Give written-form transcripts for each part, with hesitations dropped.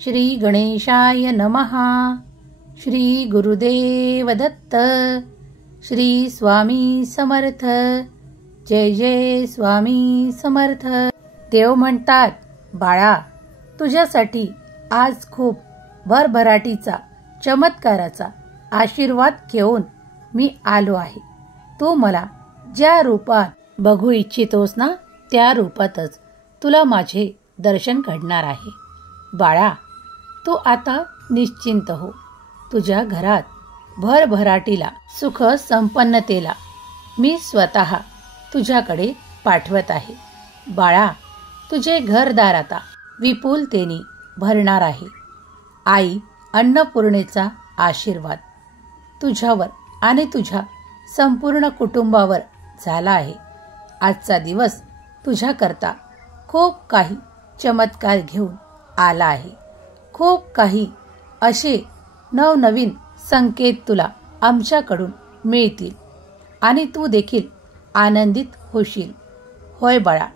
श्री गणेशाय नमः. श्री गुरुदेव दत्त. श्री स्वामी समर्थ. जय जय स्वामी समर्थ. देव म्हणतात, बाळा, तुझ्यासाठी आज खूप भरभराटीचा चमत्काराचा आशीर्वाद घेऊन मी आलो आहे. तू मला ज्या रूपात बघू इच्छितोस ना, त्या रूपातच तुला माझे दर्शन घडणार आहे. बाळा, तू आता निश्चिंत हो. तुझ्या घरात भरभराटीला, सुख संपन्नतेला मी स्वतः तुझ्याकडे पाठवत आहे. बाळा, तुझे घरदार आता विपुलतेने भरणार आहे. आई अन्नपूर्णेचा आशीर्वाद तुझ्यावर आणि तुझ्या संपूर्ण कुटुंबावर झाला आहे. आजचा दिवस तुझ्याकरता खूप काही चमत्कार घेऊन आला आहे. खूप काही असे नवनवीन संकेत तुला आमच्याकडून मिळतील आणि तू देखील आनंदित होशील. होय बाळा,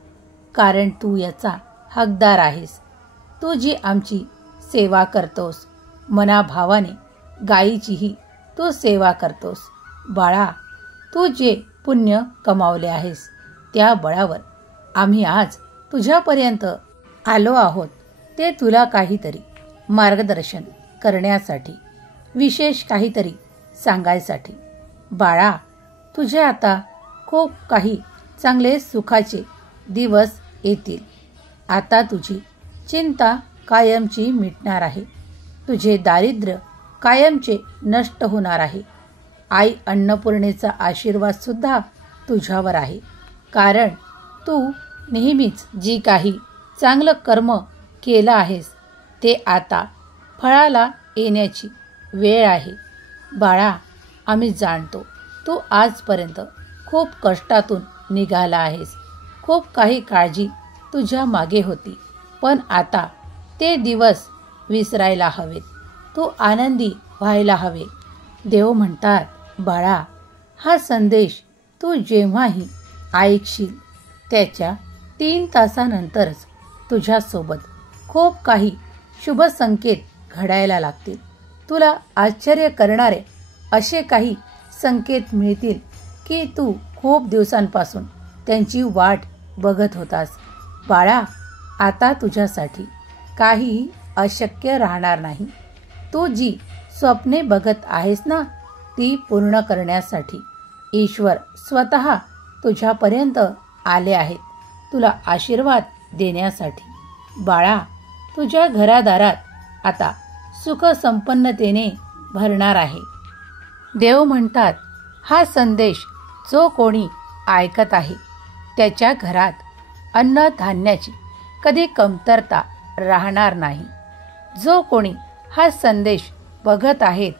कारण तू याचा हकदार आहेस. तू जी आमची सेवा करतोस, मनाभावाने गायीचीही तू सेवा करतोस. बाळा, तू जे पुण्य कमावले आहेस त्या बळावर आम्ही आज तुझ्यापर्यंत आलो आहोत. ते तुला काहीतरी मार्गदर्शन करण्यासाठी, विशेष काहीतरी सांगायसाठी. बाळा, तुझे आता खूप काही चांगले सुखाचे दिवस येतील. आता तुझी चिंता कायमची मिटणार आहे. तुझे दारिद्र्य कायमचे नष्ट होणार आहे. आई अन्नपूर्णेचा आशीर्वाद सुद्धा तुझ्यावर आहे. कारण तू नेहमीच जी काही चांगलं कर्म केलं आहेस ते आता फळाला येण्याची वेळ आहे. बाळा, आम्ही जाणतो तू आजपर्यंत खूप कष्टातून निघाला आहेस. खूप काही काळजी तुझ्या मागे होती, पण आता ते दिवस विसरायला हवेत. तू आनंदी व्हायला हवे. देव म्हणतात, बाळा, हा संदेश तू जेव्हाही ऐकशील त्याच्या 3 तासानंतरच तुझ्यासोबत खूप काही शुभ संकेत घडायला लागतील. तुला आश्चर्य करणारे असे काही संकेत मिळतील की तू खूप दिवसांपासून त्यांची वाट बघत होतास. बाळा, आता तुझ्यासाठी काहीही अशक्य राहणार नाही. तू जी स्वप्ने बघत आहेस ना, ती पूर्ण करण्यासाठी ईश्वर स्वतः तुझ्यापर्यंत आले आहेत, तुला आशीर्वाद देण्यासाठी. बाळा, तुझ्या घरादारात आता सुख संपन्नतेने भरणार आहे. देव म्हणतात, हा संदेश जो कोणी ऐकत आहे त्याच्या घरात अन्नधान्याची कधी कमतरता राहणार नाही. जो कोणी हा संदेश बघत आहेत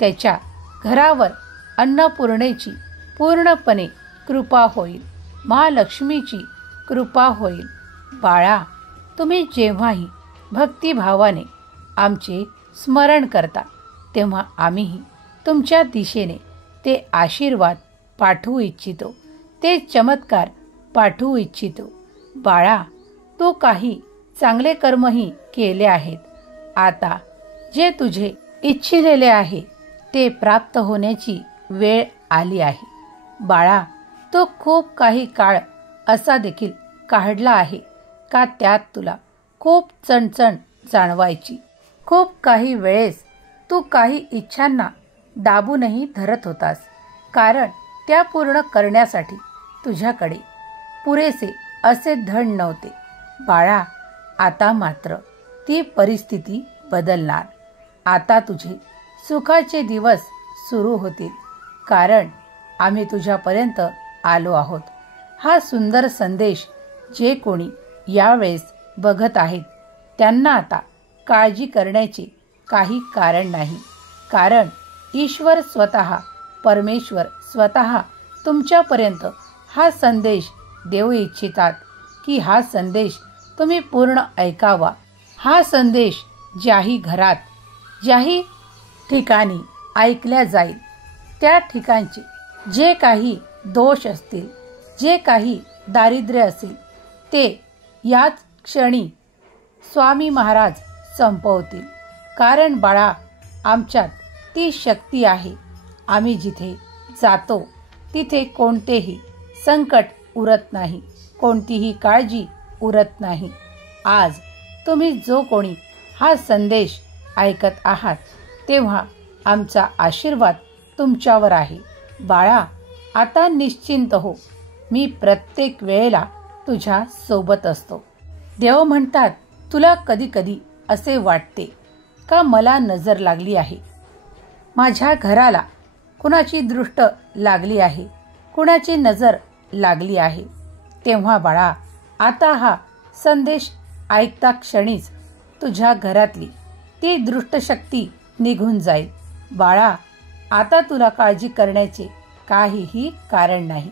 त्याच्या घरावर अन्नपूर्णेची पूर्णपणे कृपा होईल. महालक्ष्मीची कृपा होईल. बाळा, तुम्ही जेव्हाही भक्तिभावाने आमचे स्मरण करता तेव्हा आम्हीही तुमच्या दिशेने ते आशीर्वाद पाठवू इच्छितो, ते चमत्कार पाठवू इच्छितो. बाळा, तू काही चांगले कर्मही केले आहेत. आता जे तुझे इच्छिलेले आहे ते प्राप्त होण्याची वेळ आली आहे. बाळा, तो खूप काही काळ असा देखील काढला आहे का त्यात तुला खूप चणचण जाणवायची. खूप काही वेळेस तू काही इच्छांना दाबूनही धरत होतास, कारण त्या पूर्ण करण्यासाठी तुझ्याकडे पुरेसे असे धन नव्हते. बाळा, आता मात्र ती परिस्थिती बदलणार. आता तुझे सुखाचे दिवस सुरू होतील, कारण आम्ही तुझ्यापर्यंत आलो आहोत. हा सुंदर संदेश जे कोणी यावेळेस बघत आहेत त्यांना आता काळजी करण्याचे काही कारण नाही. कारण ईश्वर स्वतः, परमेश्वर स्वतः तुमच्यापर्यंत हा संदेश देऊ इच्छितात की हा संदेश तुम्ही पूर्ण ऐकावा. हा संदेश ज्याही घरात, ज्याही ठिकाणी ऐकल्या जाईल त्या ठिकाणचे जे काही दोष असतील, जे काही दारिद्र्य असेल ते याच क्षणी स्वामी महाराज संपवतील. कारण बाळा, आमच्यात ती शक्ती आहे. आम्ही जिथे जातो तिथे कोणतेही संकट उरत नाही, कोणतीही काळजी उरत नाही. आज तुम्ही जो कोणी हा संदेश ऐकत आहात तेव्हा आमचा आशीर्वाद तुमच्यावर आहे. बाळा, आता निश्चिंत हो. मी प्रत्येक वेळेला तुझ्या सोबत असतो. देव म्हणतात, तुला कधी कधी असे वाटते का मला नजर लागली आहे, माझ्या घराला कुणाची दृष्ट लागली आहे, कुणाची नजर लागली आहे. तेव्हा बाळा, आता हा संदेश ऐकता क्षणीच तुझ्या घरातली ती दृष्टशक्ती निघून जाईल. बाळा, आता तुला काळजी करण्याचे काहीही कारण नाही.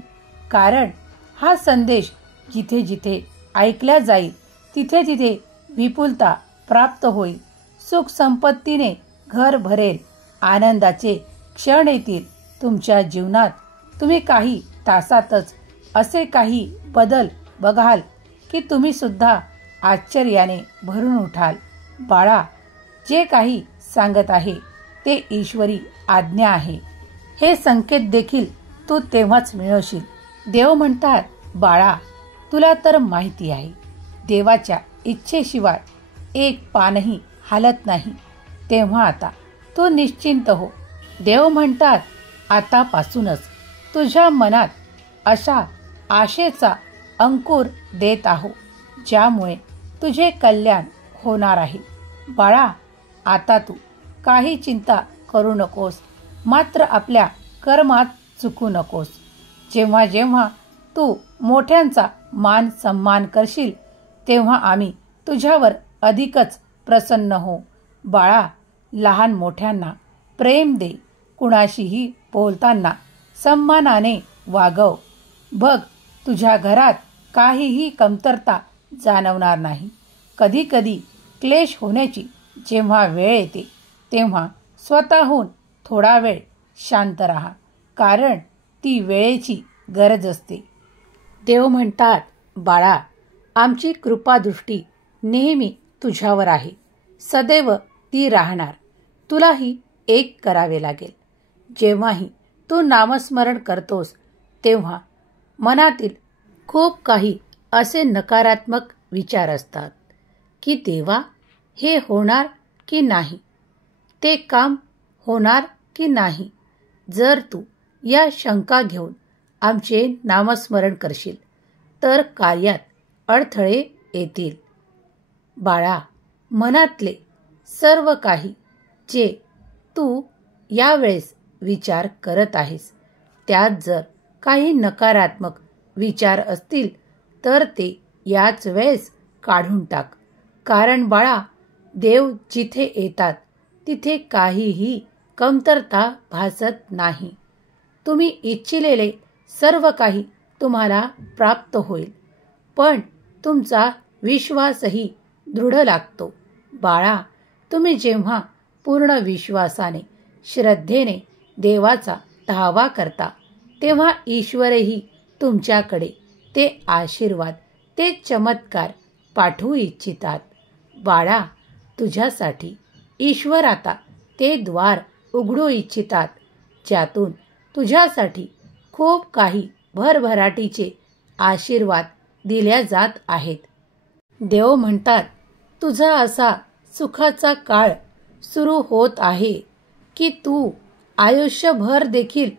कारण हा संदेश जिथे जिथे ऐकला जाईल तिथे तिथे विपुलता प्राप्त होईल, सुख संपत्तीने घर भरेल, आनंदाचे क्षण येतील तुमच्या जीवनात. तुम्ही काही तासातच असे काही बदल बघाल की तुम्ही सुद्धा आश्चर्याने भरून उठाल. बाळा, जे काही सांगत आहे ते ईश्वरी आज्ञा आहे. हे संकेत देखील तू तेव्हाच मिळवशील. देव म्हणतात, बाळा, तुला तर माहिती आहे देवाच्या इच्छेशिवाय एक पानही हालत नाही. तेव्हा आता तू निश्चिंत हो. देव म्हणतात, आतापासूनच तुझ्या मनात अशा आशेचा अंकुर देत आहो ज्यामुळे तुझे कल्याण होणार आहे. बाळा, आता तू काही चिंता करू नकोस, मात्र आपल्या कर्मात चुकू नकोस. जेव्हा जेव्हा तू मोठ्यांचा मान सन्मान करशील तेव्हा आम्ही तुझ्यावर अधिकच प्रसन्न हो. बाळा, लहान मोठ्यांना प्रेम दे, कुणाशीही बोलताना सन्मानाने वागव. बघ, तुझ्या घरात काहीही कमतरता जाणवणार नाही. कधी कधी क्लेश होण्याची जेव्हा वेळ येते तेव्हा स्वतःहून थोडा वेळ शांत राहा, कारण ती वेळेची गरज असते. देव म्हणतात, बाळा, आमची कृपादृष्टी नेहमी तुझ्यावर आहे, सदैव ती राहणार. तुलाही एक करावे लागेल. जेव्हाही तू नामस्मरण करतोस तेव्हा मनातील खूप काही असे नकारात्मक विचार असतात की देवा, हे होणार की नाही, ते काम होणार की नाही. जर तू या शंका घेऊन आमचे नामस्मरण करशील तर कार्यात अडथळे येतील. बाळा, मनातले सर्व काही जे तू यावेळेस विचार करत आहेस त्यात जर काही नकारात्मक विचार असतील तर ते याच वेळेस काढून टाक. कारण बाळा, देव जिथे येतात तिथे काहीही कमतरता भासत नाही. तुम्ही इच्छिलेले सर्व काही तुम्हाला प्राप्त होईल, पण तुमचा विश्वासही दृढ लागतो. बाळा, तुम्ही जेव्हा पूर्ण विश्वासाने श्रद्धेने देवाचा धावा करता तेव्हा ईश्वरही तुमच्याकडे ते आशीर्वाद, ते चमत्कार पाठवू इच्छितात. बाळा, तुझ्यासाठी ईश्वर आता ते द्वार उघडू इच्छितात ज्यातून तुझ्यासाठी खूप काही भरभराटीचे आशीर्वाद दिल्या जात आहेत. देव म्हणतात, तुझा असा सुखाचा काळ सुरू होत आहे की तू आयुष्यभर देखील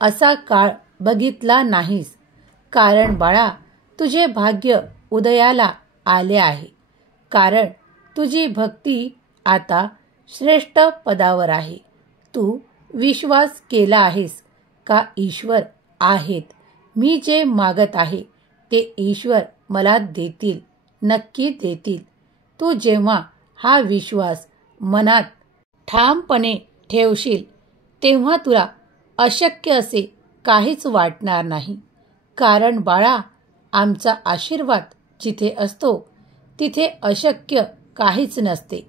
असा काळ बघितला नाहीस. कारण बाळा, तुझे भाग्य उदयाला आले आहे. कारण तुझी भक्ती आता श्रेष्ठ पदावर आहे. तू विश्वास केला आहेस का ईश्वर आहेत, मी जे मागत आहे ते ईश्वर मला देतील, नक्की देतील. तू जेव्हा हा विश्वास मनात ठामपणे ठेवशील तेव्हा तुला अशक्य असे काहीच वाटणार नाही. कारण बाळा, आमचा आशीर्वाद जिथे असतो तिथे अशक्य काहीच नसते.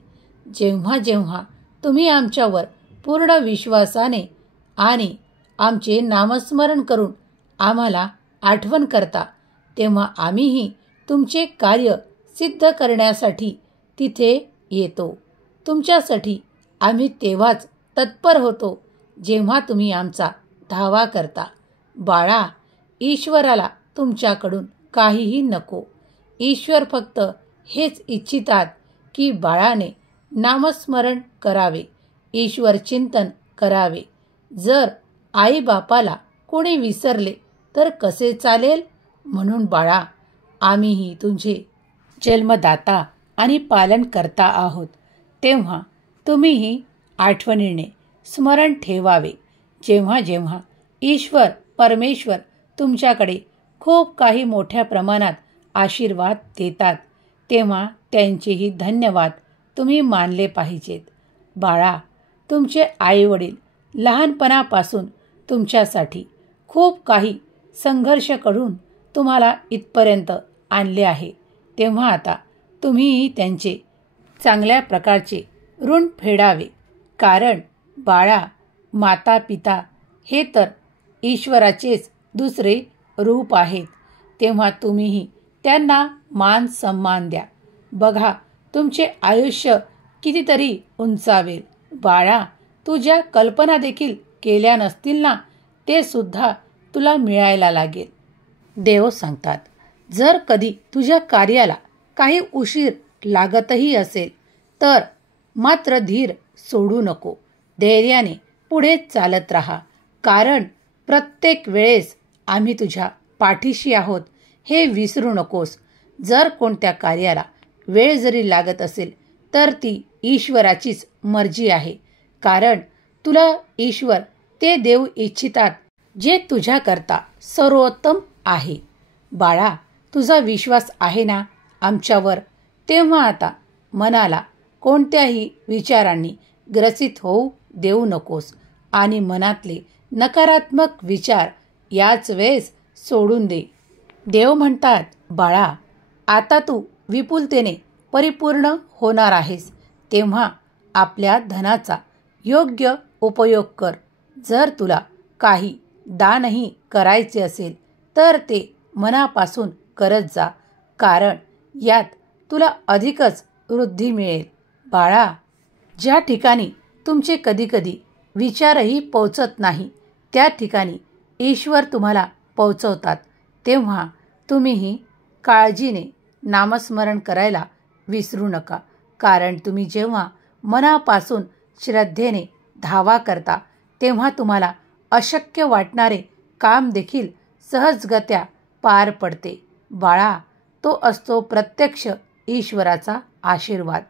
जेव्हा जेव्हा तुम्ही आमच्यावर पूर्ण विश्वासाने आणि आमचे नामस्मरण करून आम्हाला आठवण करता तेव्हा आम्हीही तुमचे कार्य सिद्ध करण्यासाठी तिथे येतो. तुमच्यासाठी आम्ही तेव्हाच तत्पर होतो जेव्हा तुम्ही आमचा धावा करता. बाळा, ईश्वराला तुमच्याकडून काहीही नको. ईश्वर फक्त हेच इच्छितात की बाळाने नामस्मरण करावे, ईश्वर चिंतन करावे. जर आई बापाला कोणी विसरले तर कसे चालेल? म्हणून बाळा, आम्हीही तुझे जन्मदाता आणि पालनकर्ता आहोत. तेव्हा तुम्हीही आठवणीने स्मरण ठेवावे. जेव्हा जेव्हा ईश्वर परमेश्वर तुमच्याकडे खूप काही मोठ्या प्रमाणात आशीर्वाद देतात, तेव्हा त्यांचेही धन्यवाद तुम्ही मानले पाहिजेत. बाळा, तुमचे आईवडील लहानपणापासून तुमच्यासाठी खूप काही संघर्ष करून तुम्हाला इथपर्यंत आणले आहे. तेव्हा आता तुम्हीही त्यांचे चांगल्या प्रकारचे ऋण फेडावे. कारण बाळा, माता पिता हे तर ईश्वराचेच दुसरे रूप आहेत. तेव्हा तुम्हीही त्यांना मान सन्मान द्या. बघा, तुमचे आयुष्य कितीतरी उंचावेल. बाळा, तू ज्या कल्पना देखील केल्या नसतील ना, ते सुद्धा तुला मिळायला लागेल. देव सांगतात, जर कधी तुझ्या कार्याला काही उशीर लागतही असेल तर मात्र धीर सोडू नको. धैर्याने पुढे चालत राहा. कारण प्रत्येक वेळेस आम्ही तुझ्या पाठीशी आहोत हे विसरू नकोस. जर कोणत्या कार्याला वेळ जरी लागत असेल तर ती ईश्वराचीच मर्जी आहे. कारण तुला ईश्वर ते देऊ इच्छितात जे तुझ्याकरता सर्वोत्तम आहे. बाळा, तुझा विश्वास आहे ना आमच्यावर? तेव्हा आता मनाला कोणत्याही विचारांनी ग्रसित होऊ देऊ नकोस आणि मनातले नकारात्मक विचार याच वेळेस सोडून दे. देव म्हणतात, बाळा, आता तू विपुलतेने परिपूर्ण होणार आहेस. तेव्हा आपल्या धनाचा योग्य उपयोग कर. जर तुला काही दानही करायचे असेल तर ते मनापासून करत जा. कारण यात तुला अधिकच वृद्धी मिळेल. बाळा, ज्या ठिकाणी तुमचे कधीकधी विचारही पोचत नाही त्या ठिकाणी ईश्वर तुम्हाला पोचवतात. तेव्हा तुम्हीही काळजीने नामस्मरण करायला विसरू नका. कारण तुम्ही जेव्हा मनापासून श्रद्धेने धावा करता तेव्हा तुम्हाला अशक्य वाटणारे काम देखील सहजगत्या पार पडते. बाळा, तो असतो प्रत्यक्ष ईश्वराचा आशीर्वाद.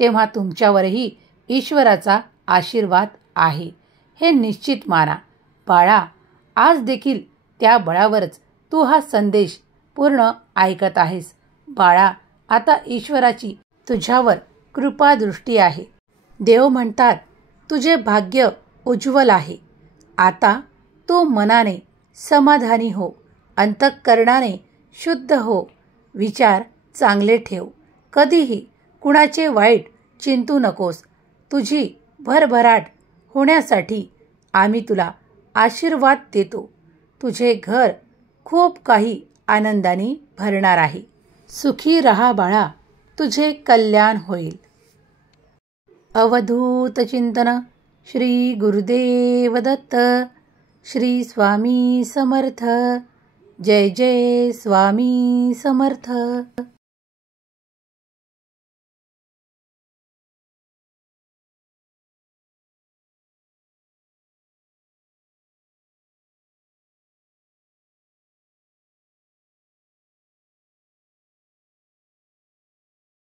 तेव्हा तुमच्यावरही ईश्वराचा आशीर्वाद आहे हे निश्चित माना. बाळा, आज देखील त्या बळावरच तू हा संदेश पूर्ण ऐकत आहेस. बाळा, आता ईश्वराची तुझ्यावर कृपादृष्टी आहे. देव म्हणतात, तुझे भाग्य उज्ज्वल आहे. आता तू मनाने समाधानी हो, अंतःकरणाने शुद्ध हो, विचार चांगले ठेव. कधीही कुणाचे वाईट चिंतू नकोस. तुझी भरभराट होण्यासाठी आम्ही तुला आशीर्वाद देतो. तुझे घर खूप काही आनंदाने भरणार आहे. सुखी रहा बाळा, तुझे कल्याण होईल. अवधूत चिंतन. श्री गुरुदेव दत्त. श्री स्वामी समर्थ. जय जय स्वामी समर्थ.